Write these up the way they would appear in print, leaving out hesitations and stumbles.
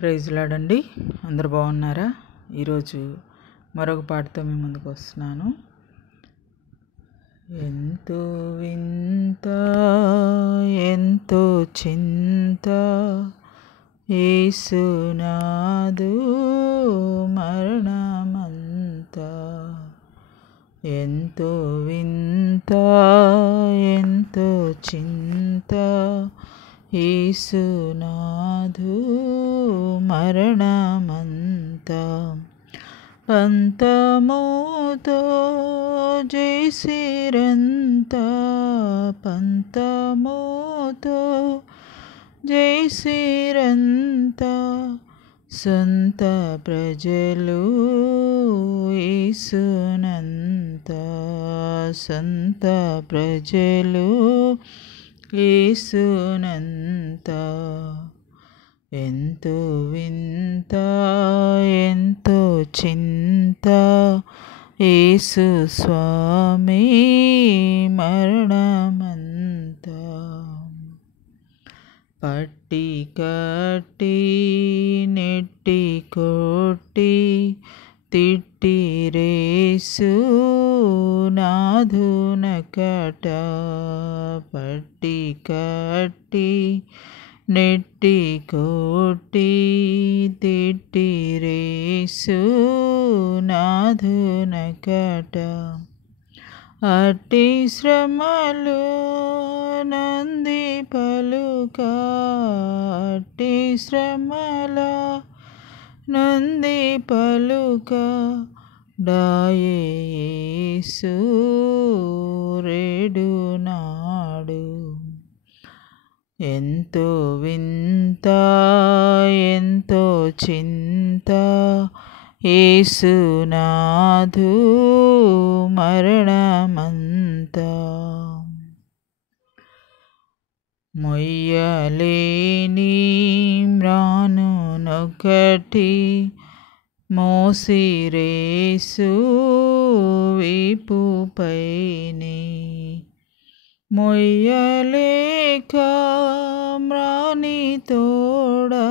Praise lord అండి. అందరు బాగున్నారా? ఈరోజు మరొక పాటతో మీ ముందుకు వస్తున్నాను. ఎంతో వింత ఎంతో చింత యేసునాదు మరణమంత. ఎంతో వింత ఎంతో చింత యేసునాదు మరణమంత. పంతముతో జేసిరంత పంతముతో జేసిరంత సొంత ప్రజలు యేసునంత. సొంత ప్రజలు యేసునంత. ఎంతో వింత ఎంతో చింత యేసు స్వామి మరణమంత. పట్టి కట్టి నెట్టి కొట్టి తిట్టిరేసు నాధునకట. పట్టి కట్టి నెట్టి కొట్టి తిట్టిరేసు నాధునకట. అట్టి శ్రమలు నంది పలుక అట్టి శ్రమల నంది పలుక డాయేసు రేడు నాడు. ఎంతో వింత ఎంతో చింత యేసునాదు మరణమంత. మొయ్యలేని మ్రానునొకటి మోసిరేసు వీపుపైనే. మొయ్యలేక మ్రాని తోడా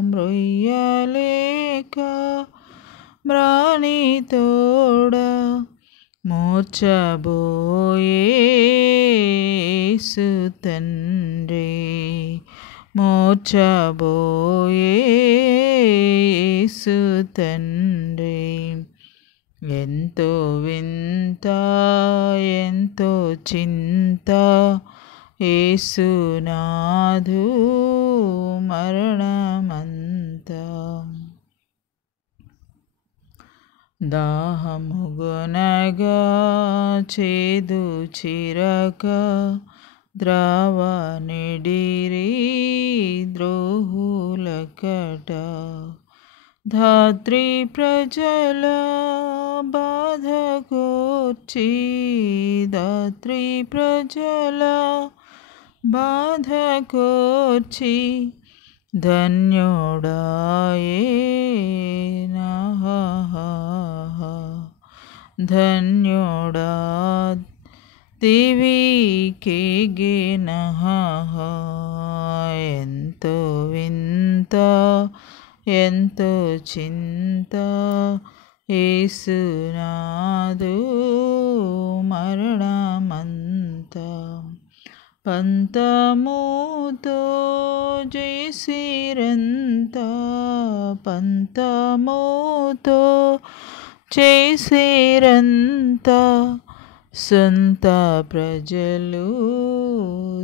మ్రొయ్యలేక మ్రాని తోడా మూర్ఛబోయే యేసు తండ్రి. మూర్ఛబోయే యేసు తండ్రి. ఎంతో వింత ఎంతో చింత యేసునాదు మరణమంత. దాహముగొనగా చేదు చిరక ద్రావనిడిరి ద్రోహులకట. ధాత్రి ప్రజల బాధ కోర్చి ధాత్రి ప్రజల బాధ కోర్చి ధన్యుడాయే ధన్యుడా దివికేగినః. ఎంతో వింత ఎంతో చింత యేసునాదు మరణమంత. పంతముతో జేసిరంత పంతముతో చేసిరంత సొంత ప్రజలు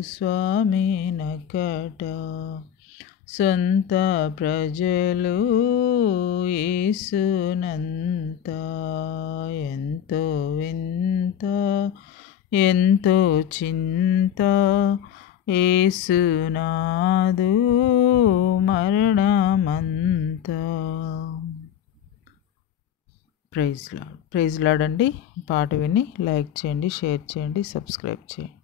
స్వామినకట. సొంత ప్రజలు యేసునంత. ఎంతో వింత ఎంతో చింత యేసునాదు మరణమంత. ప్రైజ్ లార్డ్ అండి. పాట విని లైక్ చేయండి, షేర్ చేయండి, సబ్స్క్రైబ్ చేయండి.